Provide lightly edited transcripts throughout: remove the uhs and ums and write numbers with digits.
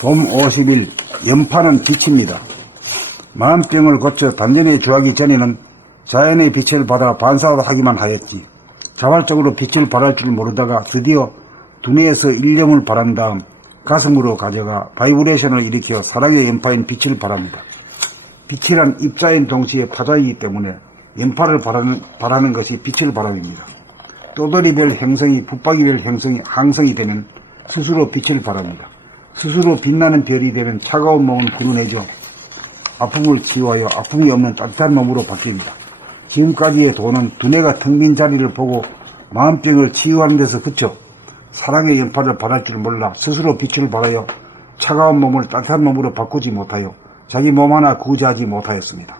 봄 50일 연파는 빛입니다. 마음병을 고쳐 단전에 주하기 전에는 자연의 빛을 받아 반사하기만 하였지 자발적으로 빛을 발할 줄 모르다가 드디어 두뇌에서 일념을 발한 다음 가슴으로 가져가 바이브레이션을 일으켜 사랑의 연파인 빛을 발합니다. 빛이란 입자인 동시에 파장이기 때문에 연파를 발하는 것이 빛을 바람입니다. 또돌이별 행성이 붙박이별 행성이 항성이 되면 스스로 빛을 발합니다. 스스로 빛나는 별이 되면 차가운 몸은 훈훈해져 아픔을 치유하여 아픔이 없는 따뜻한 몸으로 바뀝니다. 지금까지의 도는 두뇌가 텅 빈 자리를 보고 마음병을 치유하는 데서 그쳐 사랑의 연파를 발할 줄 몰라 스스로 빛을 발하여 차가운 몸을 따뜻한 몸으로 바꾸지 못하여 자기 몸 하나 구제하지 못하였습니다.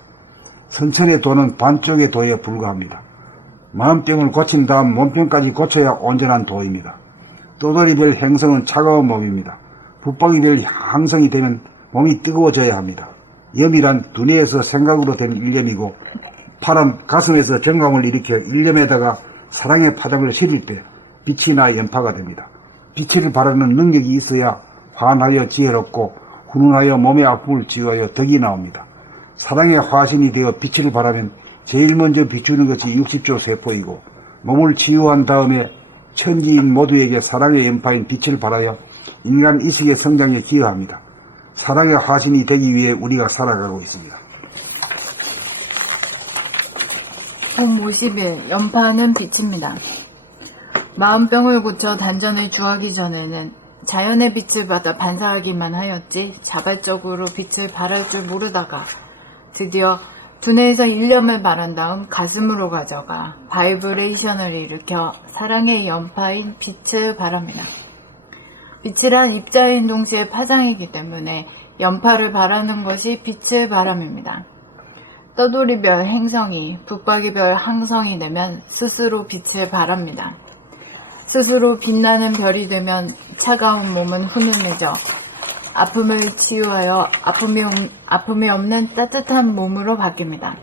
선천의 도는 반쪽의 도에 불과합니다. 마음병을 고친 다음 몸병까지 고쳐야 온전한 도입니다. 또돌이별 행성은 차가운 몸입니다. 붙박이별 항성이 되면 몸이 뜨거워져야 합니다. 염이란 두뇌에서 생각으로 된 일념이고 팔은 가슴에서 정감을 일으켜 일념에다가 사랑의 파장을 실을 때 빛이나 연파가 됩니다. 빛을 바라는 능력이 있어야 환하여 지혜롭고 훈훈하여 몸의 아픔을 치유하여 덕이 나옵니다. 사랑의 화신이 되어 빛을 발하면 제일 먼저 비추는 것이 60조 세포이고 몸을 치유한 다음에 천지인 모두에게 사랑의 연파인 빛을 발하여 인간 의식의 성장에 기여합니다. 사랑의 화신이 되기 위해 우리가 살아가고 있습니다. 봄 50일 연파는 빛입니다. 마음병을 고쳐 단전을 주하기 전에는 자연의 빛을 받아 반사하기만 하였지 자발적으로 빛을 발할 줄 모르다가 드디어 두뇌에서 일념을 발한 다음 가슴으로 가져가 바이브레이션을 일으켜 사랑의 연파인 빛을 발합니다. 빛이란 입자인 동시에 파장이기 때문에 연파를 발하는 것이 빛을 바람입니다. 떠돌이별 행성이 붙박이별 항성이 되면 스스로 빛을 발합니다. 스스로 빛나는 별이 되면 차가운 몸은 훈훈해져 아픔을 치유하여 아픔이 없는 따뜻한 몸으로 바뀝니다.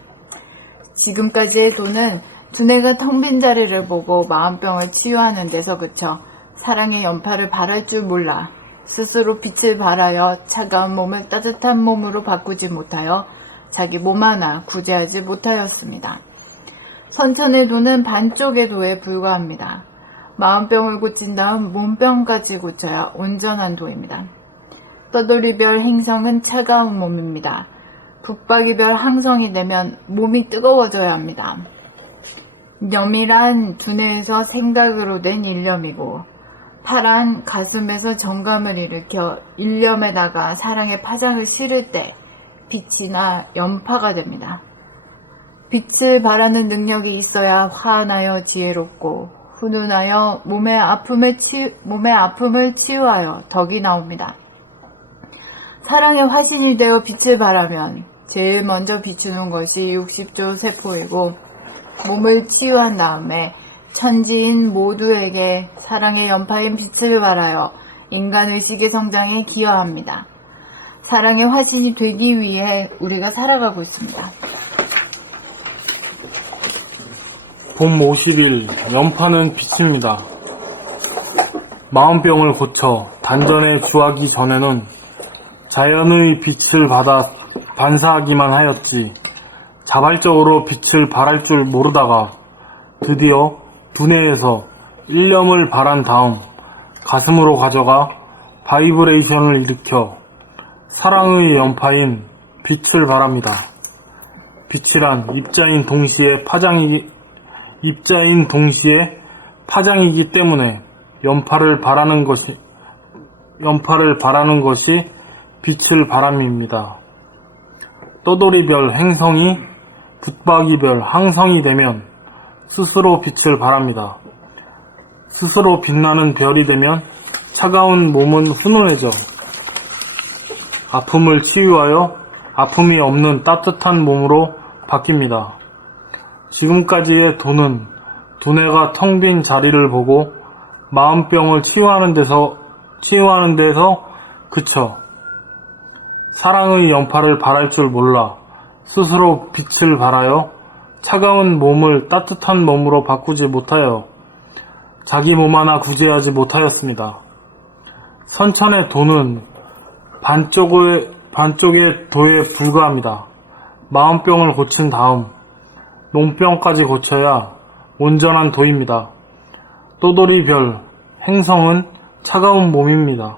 지금까지의 도는 두뇌가 텅 빈 자리를 보고 마음병을 치유하는 데서 그쳐 사랑의 연파를 발할 줄 몰라 스스로 빛을 발하여 차가운 몸을 따뜻한 몸으로 바꾸지 못하여 자기 몸 하나 구제하지 못하였습니다. 선천의 도는 반쪽의 도에 불과합니다. 마음병을 고친 다음 몸병까지 고쳐야 온전한 도입니다. 떠돌이별 행성은 차가운 몸입니다. 붙박이별 항성이 되면 몸이 뜨거워져야 합니다. 염이란 두뇌에서 생각으로 된 일념이고 파란 가슴에서 정감을 일으켜 일념에다가 사랑의 파장을 실을 때 빛이나 연파가 됩니다. 빛을 발하는 능력이 있어야 환하여 지혜롭고 훈훈하여 몸의 아픔을 치유하여 덕이 나옵니다. 사랑의 화신이 되어 빛을 발하면 제일 먼저 비추는 것이 60조 세포이고 몸을 치유한 다음에 천지인 모두에게 사랑의 연파인 빛을 발하여 인간 의식의 성장에 기여합니다. 사랑의 화신이 되기 위해 우리가 살아가고 있습니다. 봄 50일 연파는 빛입니다. 마음병을 고쳐 단전에 주하기 전에는 자연의 빛을 받아 반사하기만 하였지 자발적으로 빛을 발할 줄 모르다가 드디어 두뇌에서 일념을 발한 다음 가슴으로 가져가 바이브레이션을 일으켜 사랑의 연파인 빛을 발합니다. 빛이란 입자인 동시에 파장이기 때문에 연파를 바라는 것이 빛을 바람입니다. 떠돌이별 행성이 붙박이별 항성이 되면 스스로 빛을 발합니다. 스스로 빛나는 별이 되면 차가운 몸은 훈훈해져 아픔을 치유하여 아픔이 없는 따뜻한 몸으로 바뀝니다. 지금까지의 도는 두뇌가 텅 빈 자리를 보고 마음병을 치유하는 데서 그쳐 사랑의 연파를 발할 줄 몰라 스스로 빛을 발하여 차가운 몸을 따뜻한 몸으로 바꾸지 못하여 자기 몸 하나 구제하지 못하였습니다. 선천의 도는 반쪽의 도에 불과합니다. 마음병을 고친 다음 몸병까지 고쳐야 온전한 도입니다. 떠돌이별 행성은 차가운 몸입니다.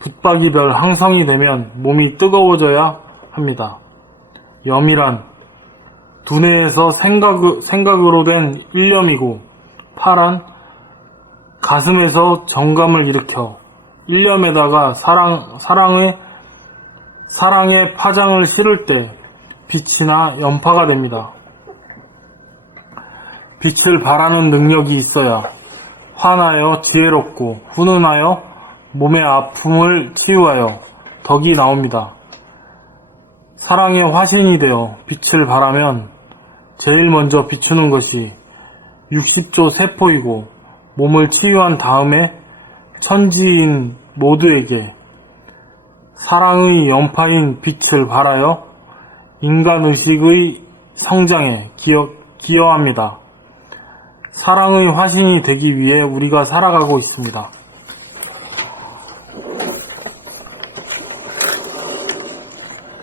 붙박이별 항성이 되면 몸이 뜨거워져야 합니다. 염이란 두뇌에서 생각으로 된 일념이고, 파란 가슴에서 정감을 일으켜 일념에다가 사랑의 파장을 실을 때 빛이나 연파가 됩니다. 빛을 발하는 능력이 있어야 환하여 지혜롭고 훈훈하여 몸의 아픔을 치유하여 덕이 나옵니다. 사랑의 화신이 되어 빛을 발하면 제일 먼저 비추는 것이 60조 세포이고, 몸을 치유한 다음에 천지인 모두에게 사랑의 연파인 빛을 발하여 인간의식의 성장에 기여합니다. 사랑의 화신이 되기 위해 우리가 살아가고 있습니다.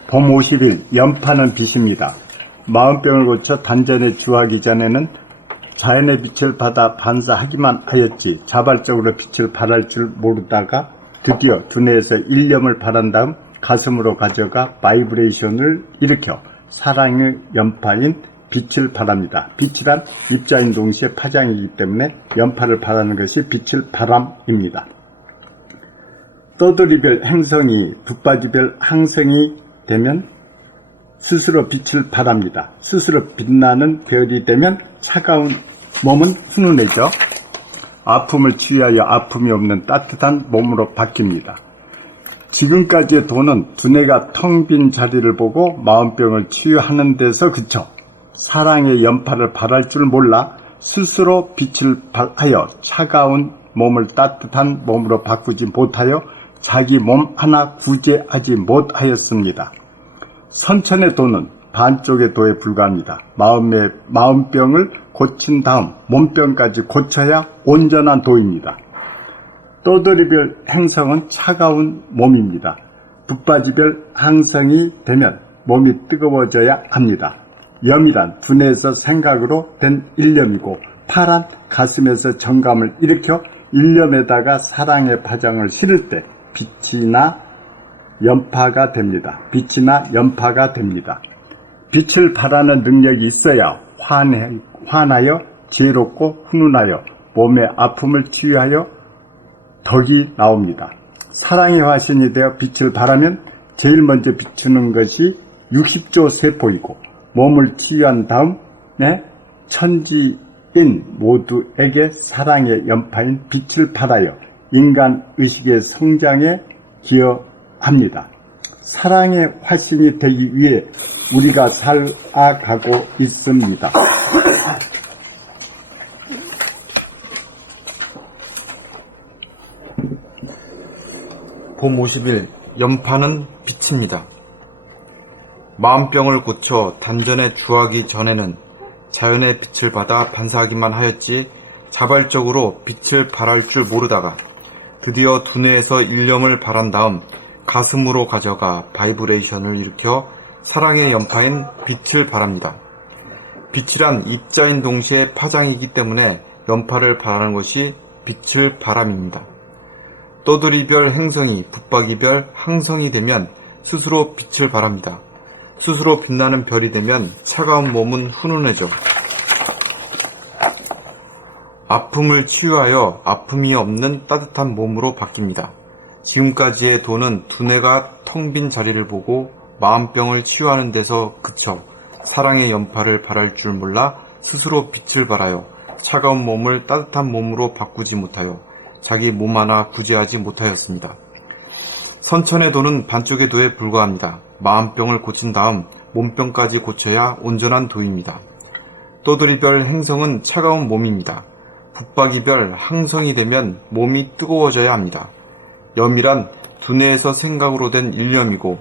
봄 50일 연파는 빛입니다. 마음병을 고쳐 단전에 주하기 전에는 자연의 빛을 받아 반사하기만 하였지 자발적으로 빛을 발할 줄 모르다가 드디어 두뇌에서 일념을 발한 다음 가슴으로 가져가 바이브레이션을 일으켜 사랑의 연파인 빛을 발합니다. 빛이란 입자인 동시에 파장이기 때문에 연파를 발하는 것이 빛을 바람입니다. 떠돌이별 행성이 붙박이별 항성이 되면 스스로 빛을 발합니다. 스스로 빛나는 별이 되면 차가운 몸은 훈훈해져 아픔을 치유하여 아픔이 없는 따뜻한 몸으로 바뀝니다. 지금까지의 도는 두뇌가 텅 빈 자리를 보고 마음병을 치유하는 데서 그쳐 사랑의 연파를 발할 줄 몰라 스스로 빛을 발하여 차가운 몸을 따뜻한 몸으로 바꾸지 못하여 자기 몸 하나 구제하지 못하였습니다. 선천의 도는 반쪽의 도에 불과합니다. 마음병을 고친 다음 몸병까지 고쳐야 온전한 도입니다. 떠돌이별 행성은 차가운 몸입니다. 붙박이별 항성이 되면 몸이 뜨거워져야 합니다. 염이란 두뇌에서 생각으로 된 일념이고, 파란 가슴에서 정감을 일으켜 일념에다가 사랑의 파장을 실을 때 빛이나 연파가 됩니다. 빛을 발하는 능력이 있어야 환하여 지혜롭고 훈훈하여 몸의 아픔을 치유하여 덕이 나옵니다. 사랑의 화신이 되어 빛을 발하면 제일 먼저 비추는 것이 60조 세포이고, 몸을 치유한 다음에 천지인 모두에게 사랑의 연파인 빛을 발하여 인간 의식의 성장에 기여합니다. 사랑의 화신이 되기 위해 우리가 살아가고 있습니다. 봄 50일 연파는 빛입니다. 마음병을 고쳐 단전에 주하기 전에는 자연의 빛을 받아 반사하기만 하였지 자발적으로 빛을 발할 줄 모르다가 드디어 두뇌에서 일념을 발한 다음 가슴으로 가져가 바이브레이션을 일으켜 사랑의 연파인 빛을 발합니다. 빛이란 입자인 동시에 파장이기 때문에 연파를 발하는 것이 빛을 바람입니다. 떠돌이별 행성이 붙박이별 항성이 되면 스스로 빛을 발합니다. 스스로 빛나는 별이 되면 차가운 몸은 훈훈해져 아픔을 치유하여 아픔이 없는 따뜻한 몸으로 바뀝니다. 지금까지의 도는 두뇌가 텅 빈 자리를 보고 마음병을 치유하는 데서 그쳐 사랑의 연파를 발할 줄 몰라 스스로 빛을 발하여 차가운 몸을 따뜻한 몸으로 바꾸지 못하여 자기 몸 하나 구제하지 못하였습니다. 선천의 도는 반쪽의 도에 불과합니다. 마음병을 고친 다음 몸병까지 고쳐야 온전한 도입니다. 떠돌이별 행성은 차가운 몸입니다. 붙박이별 항성이 되면 몸이 뜨거워져야 합니다. 염이란 두뇌에서 생각으로 된 일념이고,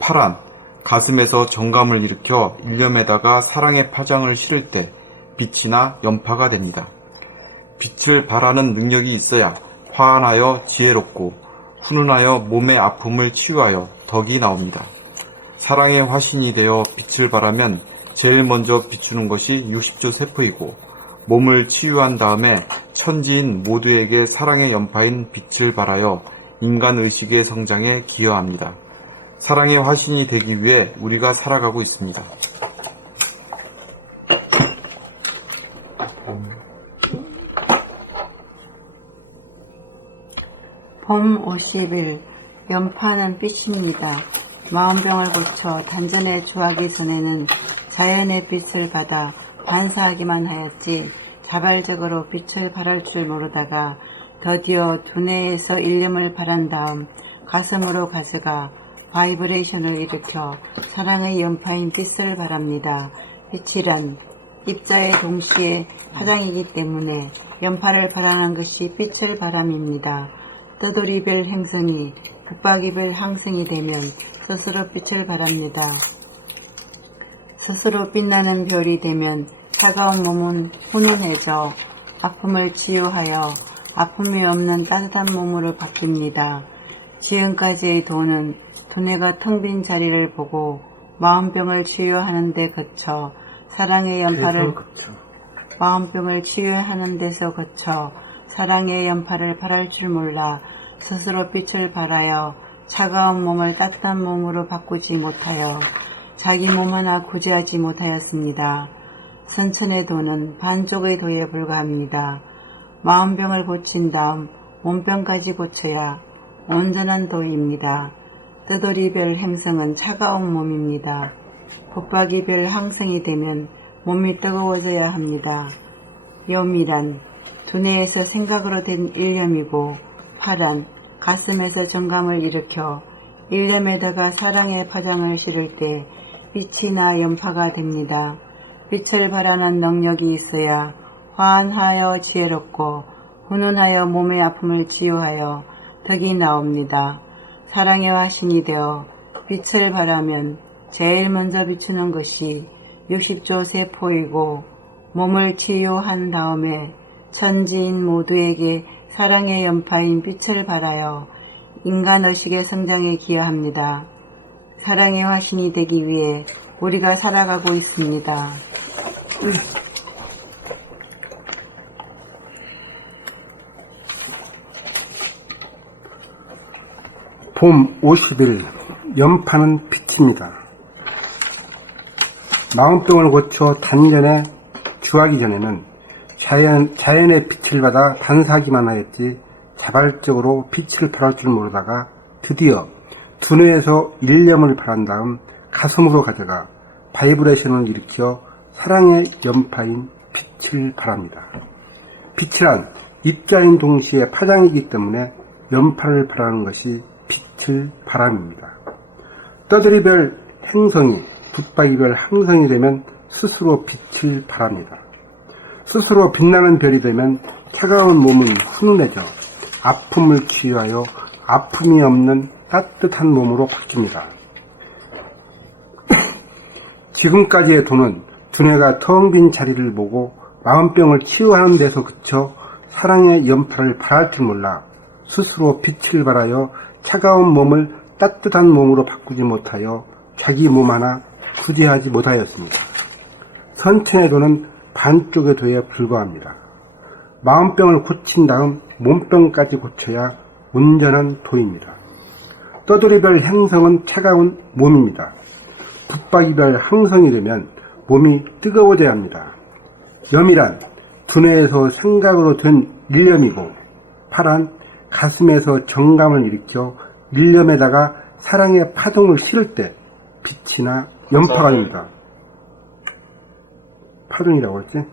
파란 가슴에서 정감을 일으켜 일념에다가 사랑의 파장을 실을 때 빛이나 연파가 됩니다. 빛을 발하는 능력이 있어야 환하여 지혜롭고 훈훈하여 몸의 아픔을 치유하여 덕이 나옵니다. 사랑의 화신이 되어 빛을 발하면 제일 먼저 비추는 것이 60조 세포이고 몸을 치유한 다음에 천지인 모두에게 사랑의 연파인 빛을 발하여 인간 의식의 성장에 기여합니다. 사랑의 화신이 되기 위해 우리가 살아가고 있습니다. 봄 50일 연파는 빛입니다. 마음병을 고쳐 단전에 주하기 전에는 자연의 빛을 받아 반사하기만 하였지 자발적으로 빛을 발할 줄 모르다가 드디어 두뇌에서 일념을 발한 다음 가슴으로 가져가 바이브레이션을 일으켜 사랑의 연파인 빛을 발합니다. 빛이란 입자의 동시에 파장이기 때문에 연파를 발하는 것이 빛을 바람입니다. 떠돌이별 행성이 붙박이별 항성이 되면 스스로 빛을 발합니다. 스스로 빛나는 별이 되면 차가운 몸은 훈훈해져 아픔을 치유하여 아픔이 없는 따뜻한 몸으로 바뀝니다. 지금까지의 도는 두뇌가 텅 빈 자리를 보고 마음병을 치유하는 데 거쳐 사랑의 연파를 마음병을 치유하는 데서 거쳐 사랑의 연파를 발할 줄 몰라 스스로 빛을 발하여 차가운 몸을 따뜻한 몸으로 바꾸지 못하여 자기 몸 하나 구제하지 못하였습니다. 선천의 도는 반쪽의 도에 불과합니다. 마음병을 고친 다음 몸병까지 고쳐야 온전한 도입니다. 뜨돌이별 행성은 차가운 몸입니다. 붙박이별 항성이 되면 몸이 뜨거워져야 합니다. 염이란 두뇌에서 생각으로 된 일념이고 파란 가슴에서 정감을 일으켜 일념에다가 사랑의 파장을 실을 때 빛이나 연파가 됩니다. 빛을 발하는 능력이 있어야 화한하여 지혜롭고 훈훈하여 몸의 아픔을 치유하여 덕이 나옵니다. 사랑의 화신이 되어 빛을 발하면 제일 먼저 비추는 것이 60조 세포이고 몸을 치유한 다음에 천지인 모두에게 사랑의 연파인 빛을 발하여 인간의식의 성장에 기여합니다. 사랑의 화신이 되기 위해 우리가 살아가고 있습니다. 봄 50일 연파는 빛입니다. 마음병을 고쳐 단전에 주하기 전에는 자연의 빛을 받아 반사하기만 하였지 자발적으로 빛을 발할 줄 모르다가 드디어 두뇌에서 일념을 발한 다음 가슴으로 가져가 바이브레이션을 일으켜 사랑의 연파인 빛을 발합니다. 빛이란 입자인 동시에 파장이기 때문에 연파를 발하는 것이 빛을 바람입니다. 떠돌이별 행성이 붙박이별 항성이 되면 스스로 빛을 발합니다. 스스로 빛나는 별이 되면 차가운 몸은 훈훈해져 아픔을 치유하여 아픔이 없는 따뜻한 몸으로 바뀝니다. 지금까지의 도는 두뇌가 텅 빈 자리를 보고 마음병을 치유하는 데서 그쳐 사랑의 연파를 발할 줄 몰라 스스로 빛을 발하여 차가운 몸을 따뜻한 몸으로 바꾸지 못하여 자기 몸 하나 구제하지 못하였습니다. 선천의 도는 반쪽의 도에 불과합니다. 마음병을 고친 다음 몸병까지 고쳐야 온전한 도입니다. 떠돌이별 행성은 차가운 몸입니다. 붙박이별 항성이 되면 몸이 뜨거워져야 합니다. 염이란 두뇌에서 생각으로 된 일념이고 파란 가슴에서 정감을 일으켜 일념에다가 사랑의 파동을 실을 때 빛이나 연파가 됩니다. 파동이라고 했지?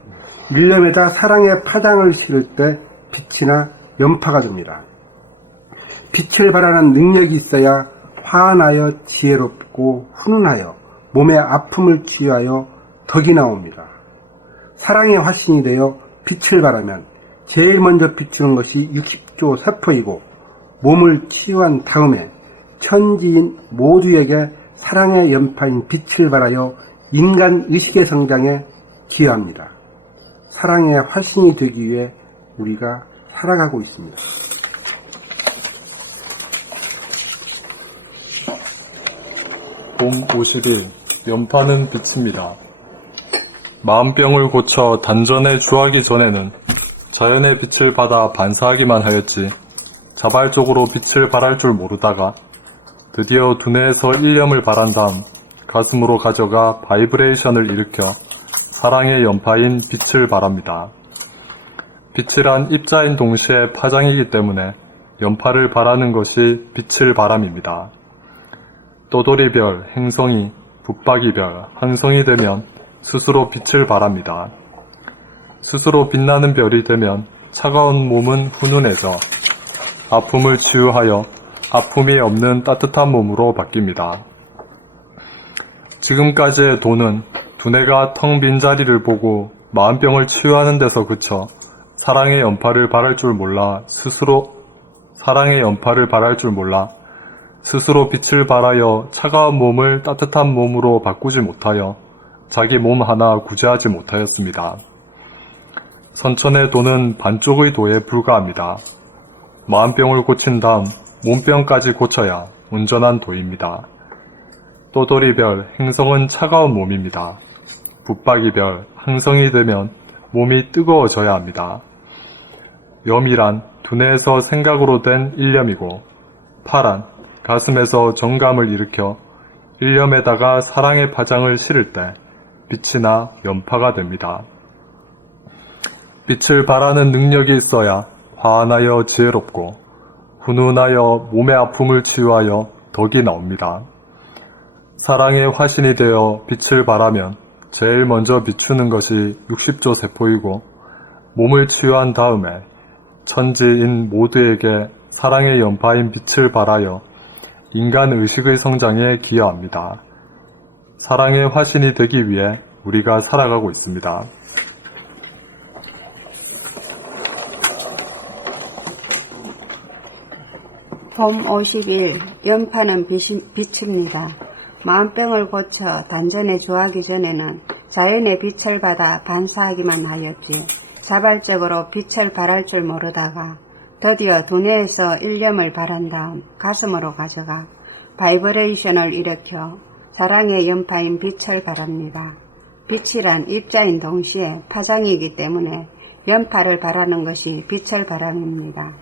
일념에다 사랑의 파장을 실을 때 빛이나 연파가 됩니다. 빛을 발하는 능력이 있어야 화한하여 지혜롭고 훈훈하여 몸의 아픔을 치유하여 덕이 나옵니다. 사랑의 화신이 되어 빛을 발하면 제일 먼저 비추는 것이 60조 세포이고 몸을 치유한 다음에 천지인 모두에게 사랑의 연파인 빛을 발하여 인간 의식의 성장에 기여합니다. 사랑의 화신이 되기 위해 우리가 살아가고 있습니다. 봄 50일 연파는 빛입니다. 마음병을 고쳐 단전에 주하기 전에는 자연의 빛을 받아 반사하기만 하였지 자발적으로 빛을 발할 줄 모르다가 드디어 두뇌에서 일념을 발한 다음 가슴으로 가져가 바이브레이션을 일으켜 사랑의 연파인 빛을 발합니다. 빛이란 입자인 동시에 파장이기 때문에 연파를 발하는 것이 빛을 바람입니다. 떠돌이별, 행성이, 붙박이별, 항성이 되면 스스로 빛을 발합니다. 스스로 빛나는 별이 되면 차가운 몸은 훈훈해져 아픔을 치유하여 아픔이 없는 따뜻한 몸으로 바뀝니다. 지금까지의 도는 두뇌가 텅 빈 자리를 보고 마음병을 치유하는 데서 그쳐 사랑의 연파를 발할 줄 몰라 스스로 빛을 발하여 차가운 몸을 따뜻한 몸으로 바꾸지 못하여 자기 몸 하나 구제하지 못하였습니다. 선천의 도는 반쪽의 도에 불과합니다. 마음병을 고친 다음 몸병까지 고쳐야 온전한 도입니다. 떠돌이별, 행성은 차가운 몸입니다. 붙박이별, 항성이 되면 몸이 뜨거워져야 합니다. 염이란 두뇌에서 생각으로 된 일념이고 파란 가슴에서 정감을 일으켜 일념에다가 사랑의 파장을 실을 때 빛이나 연파가 됩니다. 빛을 발하는 능력이 있어야 화안하여 지혜롭고 훈훈하여 몸의 아픔을 치유하여 덕이 나옵니다. 사랑의 화신이 되어 빛을 발하면 제일 먼저 비추는 것이 60조 세포이고 몸을 치유한 다음에 천지인 모두에게 사랑의 연파인 빛을 발하여 인간 의식의 성장에 기여합니다. 사랑의 화신이 되기 위해 우리가 살아가고 있습니다. 봄 50일 연파는 빛입니다. 마음병을 고쳐 단전에 주하기 전에는 자연의 빛을 받아 반사하기만 하였지 자발적으로 빛을 발할 줄 모르다가 드디어 두뇌에서 일념을 발한 다음 가슴으로 가져가 바이브레이션을 일으켜 사랑의 연파인 빛을 발합니다. 빛이란 입자인 동시에 파장이기 때문에 연파를 발하는 것이 빛을 바람입니다.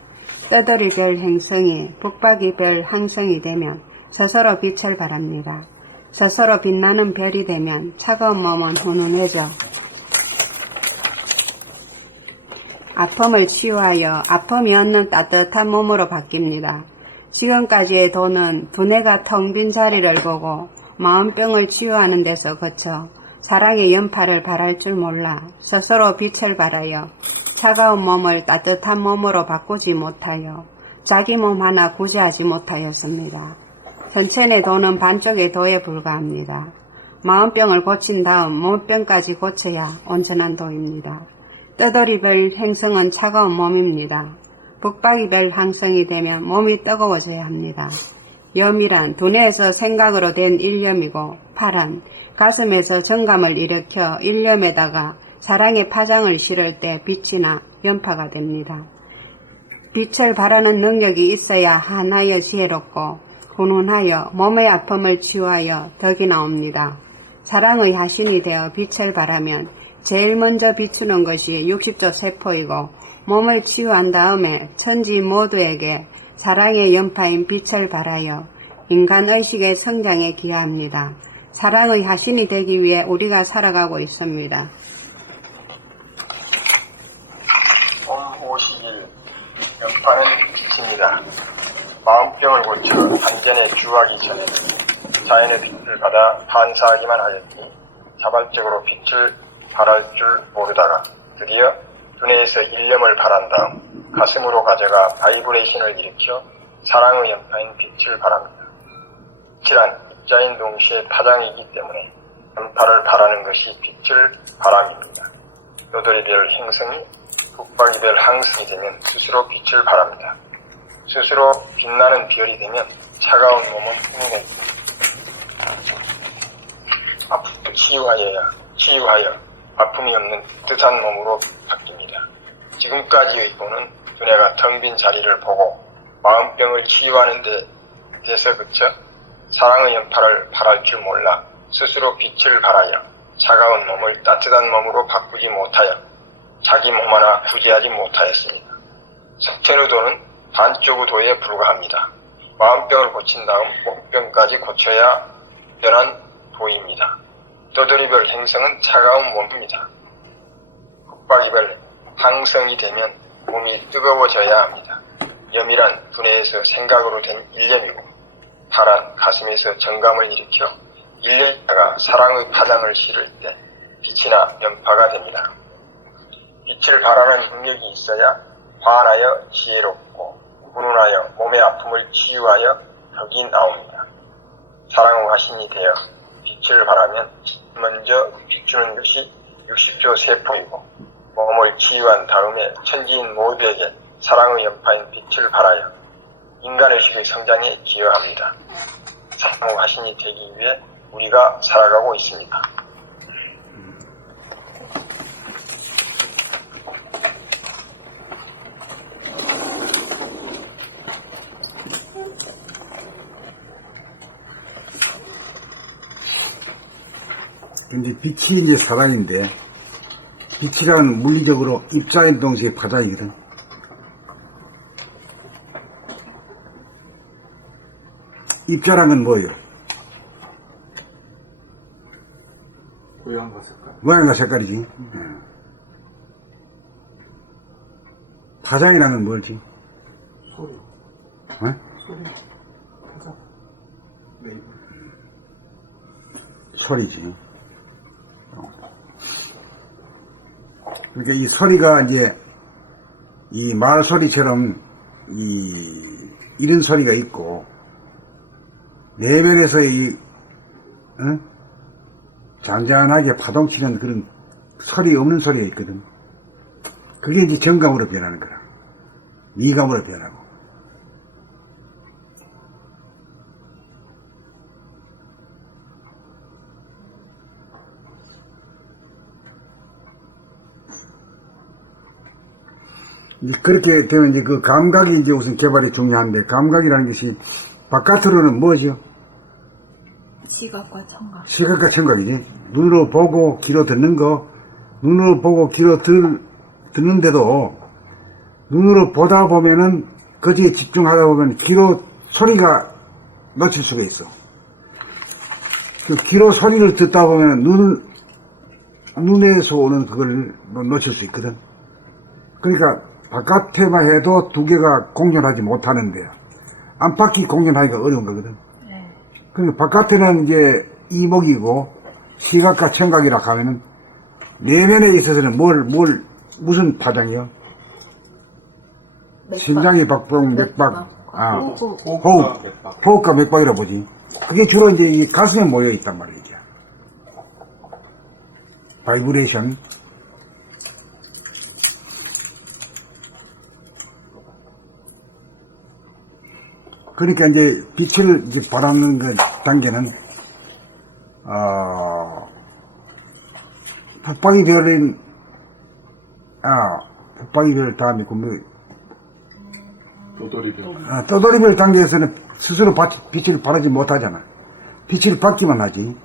떠돌이별 행성이 붙박이별 항성이 되면 스스로 빛을 발합니다. 스스로 빛나는 별이 되면 차가운 몸은 훈훈해져 아픔을 치유하여 아픔이 없는 따뜻한 몸으로 바뀝니다. 지금까지의 도는 두뇌가 텅 빈 자리를 보고 마음병을 치유하는 데서 거쳐 사랑의 연파를 발할 줄 몰라 스스로 빛을 발하여 차가운 몸을 따뜻한 몸으로 바꾸지 못하여 자기 몸 하나 구제하지 못하였습니다. 선천의 도는 반쪽의 도에 불과합니다. 마음병을 고친 다음 몸병까지 고쳐야 온전한 도입니다. 떠돌이별 행성은 차가운 몸입니다. 붙박이별 항성이 되면 몸이 뜨거워져야 합니다. 염이란 두뇌에서 생각으로 된 일념이고 파란 가슴에서 정감을 일으켜 일념에다가 사랑의 파장을 실을 때 빛이나 연파가 됩니다. 빛을 발하는 능력이 있어야 하나여 지혜롭고 훈훈하여 몸의 아픔을 치유하여 덕이 나옵니다. 사랑의 화신이 되어 빛을 발하면 제일 먼저 비추는 것이 60조 세포이고 몸을 치유한 다음에 천지 모두에게 사랑의 연파인 빛을 발하여 인간의식의 성장에 기여합니다. 사랑의 화신이 되기 위해 우리가 살아가고 있습니다. 봄 50일 연파는 빛입니다. 마음병을 고쳐 단전에 주하기 전에 자연의 빛을 받아 반사하기만 하였지 자발적으로 빛을 발할 줄 모르다가 드디어 두뇌에서 일념을 발한 다음 가슴으로 가져가 바이브레이션을 일으켜 사랑의 연파인 빛을 발합니다. 빛이란 입자인 동시에 파장이기 때문에 연파를 발하는 것이 빛을 바람입니다. 떠돌이별 행성이 붙박이별 항성이 되면 스스로 빛을 발합니다. 스스로 빛나는 별이 되면 차가운 몸은 훈훈해집니다. 아픔을 치유하여 아픔이 없는 뜻한 몸으로 바뀝니다. 지금까지의 도는 두뇌가 텅 빈 자리를 보고 마음병을 치유하는 데서 그쳐 사랑의 연파를 발할 줄 몰라 스스로 빛을 발하여 차가운 몸을 따뜻한 몸으로 바꾸지 못하여 자기 몸 하나 구제하지 못하였습니다. 석천의도는 반쪽 의도에 불과합니다. 마음병을 고친 다음 목병까지 고쳐야 변한 도입니다. 떠돌이별 행성은 차가운 몸입니다. 북박이별 항성이 되면 몸이 뜨거워져야 합니다. 염이란 분해에서 생각으로 된 일념이고 파란 가슴에서 정감을 일으켜 일념이다가 사랑의 파장을 실을 때 빛이나 연파가 됩니다. 빛을 발하는 능력이 있어야 화하여 지혜롭고 훈훈하여 몸의 아픔을 치유하여 덕이 나옵니다. 사랑의 화신이 되어 빛을 발하면 먼저 비추는 것이 60조 세포이고 몸을 치유한 다음에 천지인 모두에게 사랑의 연파인 빛을 발하여 인간의식의 성장에 기여합니다. 사랑의 화신이 되기 위해 우리가 살아가고 있습니다. 이제 빛이 이제 사랑인데, 빛이라는 물리적으로 입자인 동시에 파장이거든. 입자라는 건 뭐예요? 모양과 색깔. 모양과 색깔이지. 파장이라는 건 뭘지? 소리. 어? 소리. 파장. 웨이브. 소리지. 그러니까 이 소리가 이제 이 말 소리처럼 이런 소리가 있고 내면에서 잔잔하게 파동치는 그런 소리 없는 소리가 있거든. 그게 이제 정감으로 변하는 거라. 미감으로 변하고. 이제 그렇게 되면 이제 그 감각이 이제 우선 개발이 중요한데, 감각이라는 것이 바깥으로는 뭐죠? 시각과 청각. 시각과 청각이지. 눈으로 보고 귀로 듣는 거, 눈으로 보고 귀로 듣는데도 눈으로 보다 보면은 거기에 집중하다 보면 귀로 소리가 놓칠 수가 있어. 그 귀로 소리를 듣다 보면 눈에서 오는 그걸 놓칠 수 있거든. 그러니까 바깥에만 해도 두 개가 공존하지 못하는데 안팎이 공존하기가 어려운 거거든. 네. 그러니까 바깥에는 이제 이목이고 시각과 청각이라 하면은 내면에 있어서는 무슨 파장이요? 심장이 박동, 맥박, 호흡과 맥박이라 보지. 그게 주로 이제 이 가슴에 모여 있단 말이죠. 바이브레이션. 그러니까 이제 빛을 이제 발하는 그 단계는, 북박이별 다음에 떠돌이별 단계에서는 스스로 빛을 발하지 못하잖아. 빛을 받기만 하지.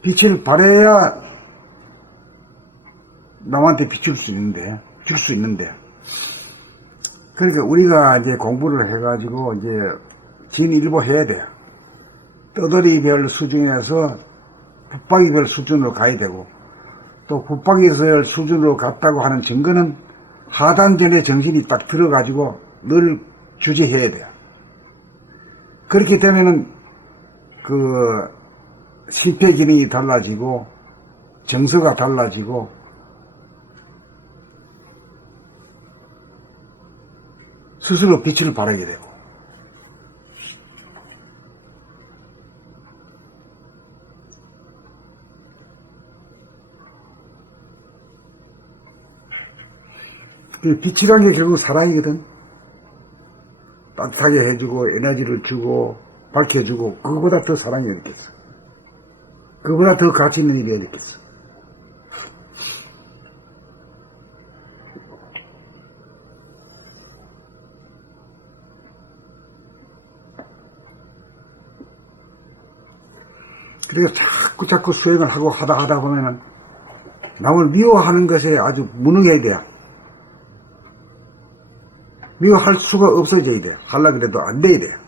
빛을 발해야 남한테 비출 수 있는데, 줄 수 있는데. 그러니까 우리가 이제 공부를 해가지고 이제 진일보 해야 돼. 떠돌이별 수준에서 북박이별 수준으로 가야 되고, 또 북박이별 수준으로 갔다고 하는 증거는 하단전의 정신이 딱 들어가지고 늘 주제해야 돼요. 그렇게 되면은 그 심폐 기능이 달라지고 정서가 달라지고 스스로 빛을 발하게 되고. 빛이라는 게 결국 사랑이거든. 따뜻하게 해주고 에너지를 주고 밝혀주고, 그거보다 더 사랑이 어딨겠어. 그거보다 더 가치 있는 일이 어딨겠어. 그래서 자꾸 수행을 하고 하다 보면은 남을 미워하는 것에 아주 무능해야 돼요. 미워할 수가 없어져야 돼요. 하려고 해도 안 돼야 돼요.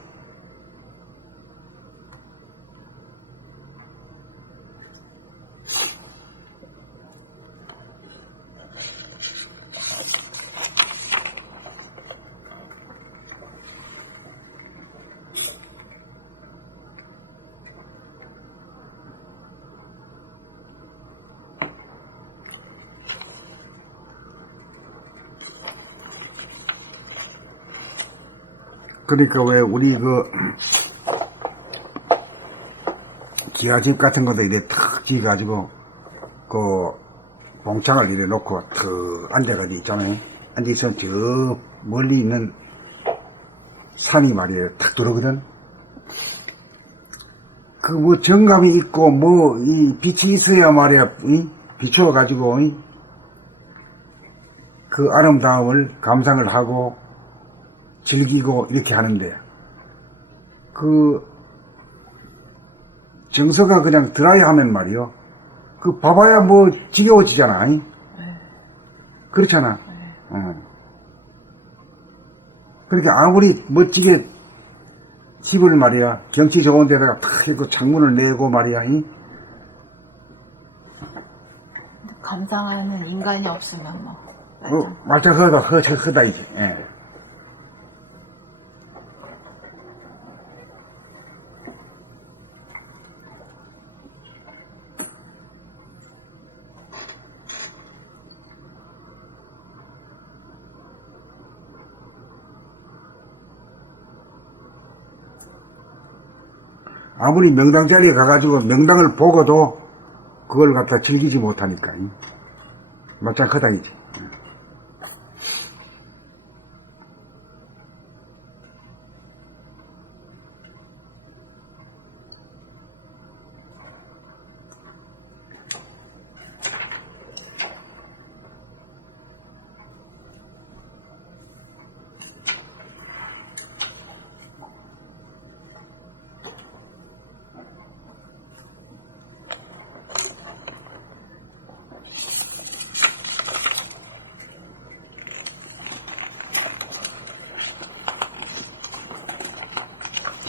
그러니까 왜 우리 기아집 같은 것도 이래 탁 지어가지고 봉창을 이래 놓고 탁 앉아가지고 있잖아요. 앉아서 저 멀리 있는 산이 말이에요. 탁 들어오거든. 정감이 있고 이 빛이 있어야 말이야. 비추어가지고 그 아름다움을 감상을 하고 즐기고 이렇게 하는데 정서가 그냥 드라이 하면 말이요. 봐봐야 지겨워지잖아. 그렇잖아. 그러니까 아무리 멋지게 집을 말이야. 경치 좋은 데다가 탁 해고 창문을 내고 말이야. 감상하는 인간이 없으면 말짱 허다 이제. 예. 아무리 명당 자리에 가가지고 명당을 보고도 그걸 갖다 즐기지 못하니까 맞짱 커다이지.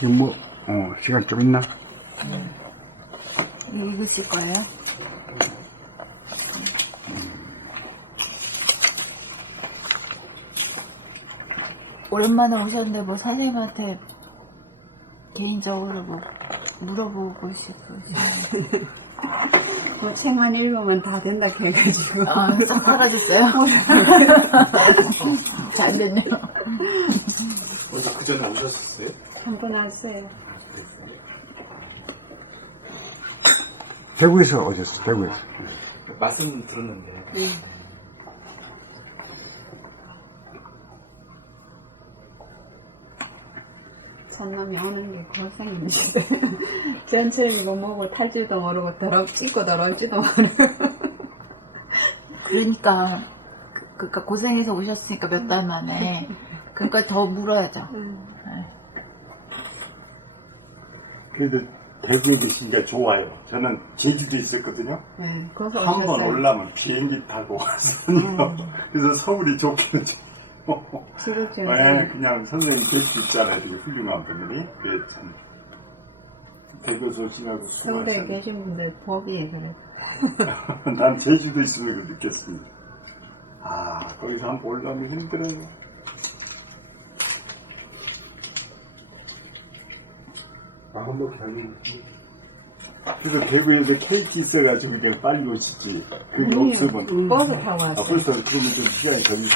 지금 시간 좀 있나? 읽으실 거예요? 오랜만에 오셨는데 선생님한테 개인적으로 물어보고 싶으시죠? 책만 읽으면 다 된다 해가지고. 싹 사가졌어요? 잘 됐네요. 그 전에 오셨었어요? 한 번 왔어요. 대구에서 오셨어. 대구에서. 말씀 들었는데. 손남이 오는 게 고생이시대. 전철이고 뭐고 탈지도 모르고 찍고 더럽지도 모르고. 그러니까 고생해서 오셨으니까 몇 달 만에 그러니까 더 물어야죠. 그래도 대구도 진짜 좋아요. 저는 제주도 있었거든요. 네, 거기서 한 번 오셨어요. 올라면 비행기 타고 왔어요. 그래서 서울이 좋기는 지극정 네, 그냥 선생님 제주도 있잖아요. 되게 훌륭한 분들이. 그래 참 대구 소식하고 서울에 수고하셨네. 계신 분들 복이 그래. 난 제주도 있으면 그 느꼈습니다. 거기서 한 번 올라오면 힘들어요. 한번 가니. 그래서 대구에서 KT 있어가지고 그냥 빨리 오시지. 그게 없으면. 버스 타고 왔어요. 벌써 그러면 좀 시간이 걸릴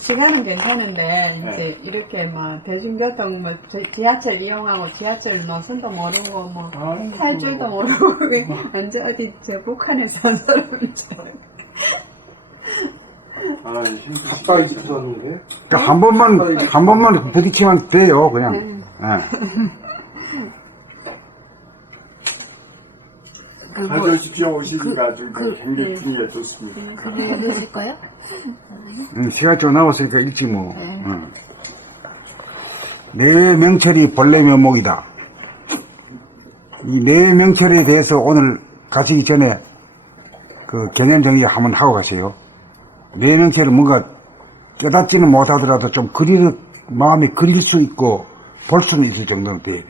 시간은 괜찮은데 이제 네. 이렇게 막 대중교통 뭐 지하철 이용하고 지하철 노선도 모르고 뭐 탈 줄도 모르고 언제 어디 저 북한에서 온 사람인지. 힘드시죠. 그러니까 한 번만 부딪히면 돼요, 그냥. 가져오십시오. 오시니까 좀 굉장히 분위기가 좋습니다. 글 읽으실 거예요? 시간 좀 남았으니까 읽지 뭐. 내외 명철이 본래 면목이다. 이 뇌명철에 대해서 오늘 가시기 전에 그 개념 정리 한번 하고 가세요. 뇌명철은 뭔가 깨닫지는 못하더라도 좀 마음에 그릴 수 있고 볼 수는 있을 정도는 돼야 돼.